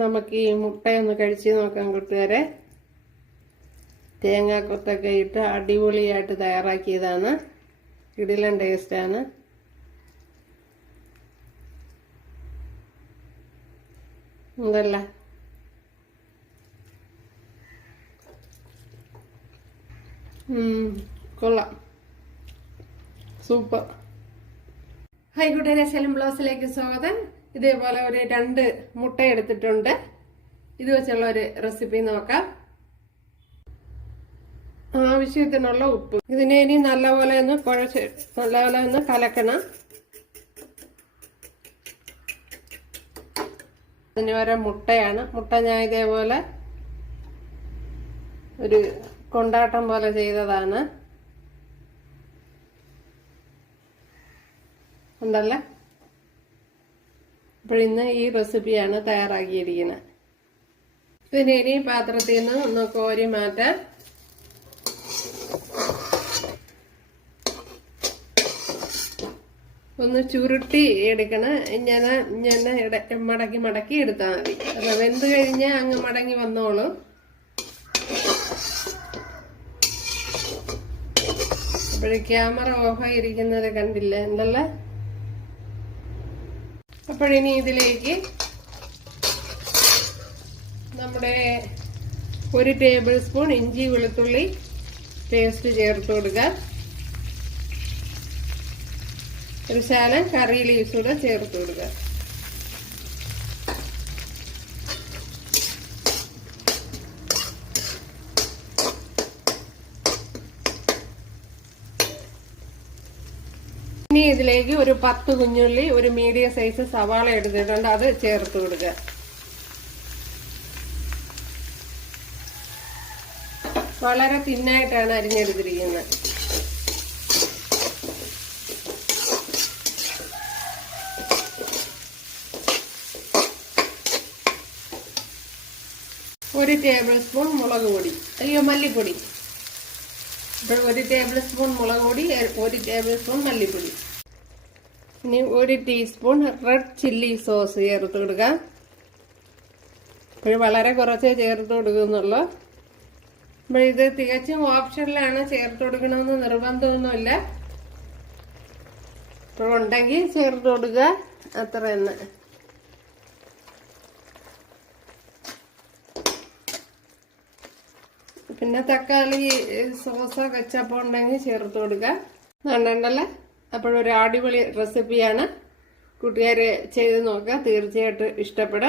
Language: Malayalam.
നമുക്ക് ഈ മുട്ടയൊന്ന് കഴിച്ച് നോക്കാം കൂട്ടുകാരെ. തേങ്ങാക്കൊത്തൊക്കെ ഇട്ട് അടിപൊളിയായിട്ട് തയ്യാറാക്കിയതാണ്. കിടിലൻ ടേസ്റ്റാണ്. എന്തല്ല കൊള്ളാം, സൂപ്പർ. ഹായ് കൂട്ടുകാരെ, സെലം ബ്ലോസിലേക്ക് സ്വാഗതം. ഇതേപോലെ ഒരു 2 മുട്ട എടുത്തിട്ടുണ്ട്. ഇത് വെച്ചുള്ള ഒരു റെസിപ്പി നോക്കാം. ആവശ്യത്തിനുള്ള ഉപ്പ്. ഇതിനെ ഇനി നല്ലപോലെ ഒന്ന് കലക്കണം. അതിന് വരെ മുട്ടയാണ്. മുട്ട ഞാൻ ഇതേപോലെ ഒരു കൊണ്ടാട്ടം പോലെ ചെയ്തതാണ്. ഉണ്ടല്ലേ? അപ്പോൾ ഇന്ന് ഈ റെസിപ്പിയാണ് തയ്യാറാക്കിയിരിക്കുന്നത്. ഇതിനെ ഇനി പാത്രത്തിൽ നിന്ന് ഒന്ന് കോരി മാറ്റാം. ഒന്ന് ചുരുട്ടി എടുക്കണം. ഇങ്ങനെ മടക്കി എടുത്താൽ മതി. അത് വെന്ത് കഴിഞ്ഞാൽ അങ്ങ് മടങ്ങി വന്നോളൂ. അപ്പോഴേ ക്യാമറ ഓഫായിരിക്കുന്നത് കണ്ടില്ല എന്തല്ലേ? അപ്പോഴിനി ഇതിലേക്ക് നമ്മുടെ 1 ടേബിൾ സ്പൂൺ ഇഞ്ചി വെളുത്തുള്ളി പേസ്റ്റ് ചേർത്ത് കൊടുക്കുക. ഒരു ശകലം കറി ലീവ്സ് കൂടെ ചേർത്ത് കൊടുക്കുക. ഇനി ഇതിലേക്ക് ഒരു 10 കുഞ്ഞുള്ളി, ഒരു മീഡിയം സൈസ് സവാള എടുത്തിട്ടുണ്ട്, അത് ചേർത്ത് കൊടുക്കുക. വളരെ തിന്നായിട്ടാണ് അരിഞ്ഞെടുത്തിരിക്കുന്നത്. ഒരു ടേബിൾ സ്പൂൺ മുളക് പൊടി, മല്ലിപ്പൊടി. 1 ടേബിൾ സ്പൂൺ മുളക് പൊടി, 1 ടേബിൾ സ്പൂൺ മല്ലിപ്പൊടി. ഇനി 1 ടീസ്പൂൺ റെഡ് ചില്ലി സോസ് ചേർത്ത് കൊടുക്കുക. അപ്പോൾ വളരെ കുറച്ചേ ചേർത്ത് കൊടുക്കുന്നുള്ളൂ. അപ്പോൾ ഇത് തികച്ചും ഓപ്ഷനിലാണ്, ചേർത്ത് കൊടുക്കണമെന്ന് നിർബന്ധമൊന്നുമില്ല. അപ്പോൾ ഉണ്ടെങ്കിൽ ചേർത്ത് കൊടുക്കുക, അത്ര തന്നെ. പിന്നെ തക്കാളി സോസോ കച്ചപ്പോ ഉണ്ടെങ്കിൽ ചേർത്ത് കൊടുക്കുക. ഉണ്ടല്ലേ? അപ്പോഴൊരു അടിപൊളി റെസിപ്പിയാണ്. കൂട്ടുകാരെ ചെയ്ത് നോക്കുക, തീർച്ചയായിട്ടും ഇഷ്ടപ്പെടും.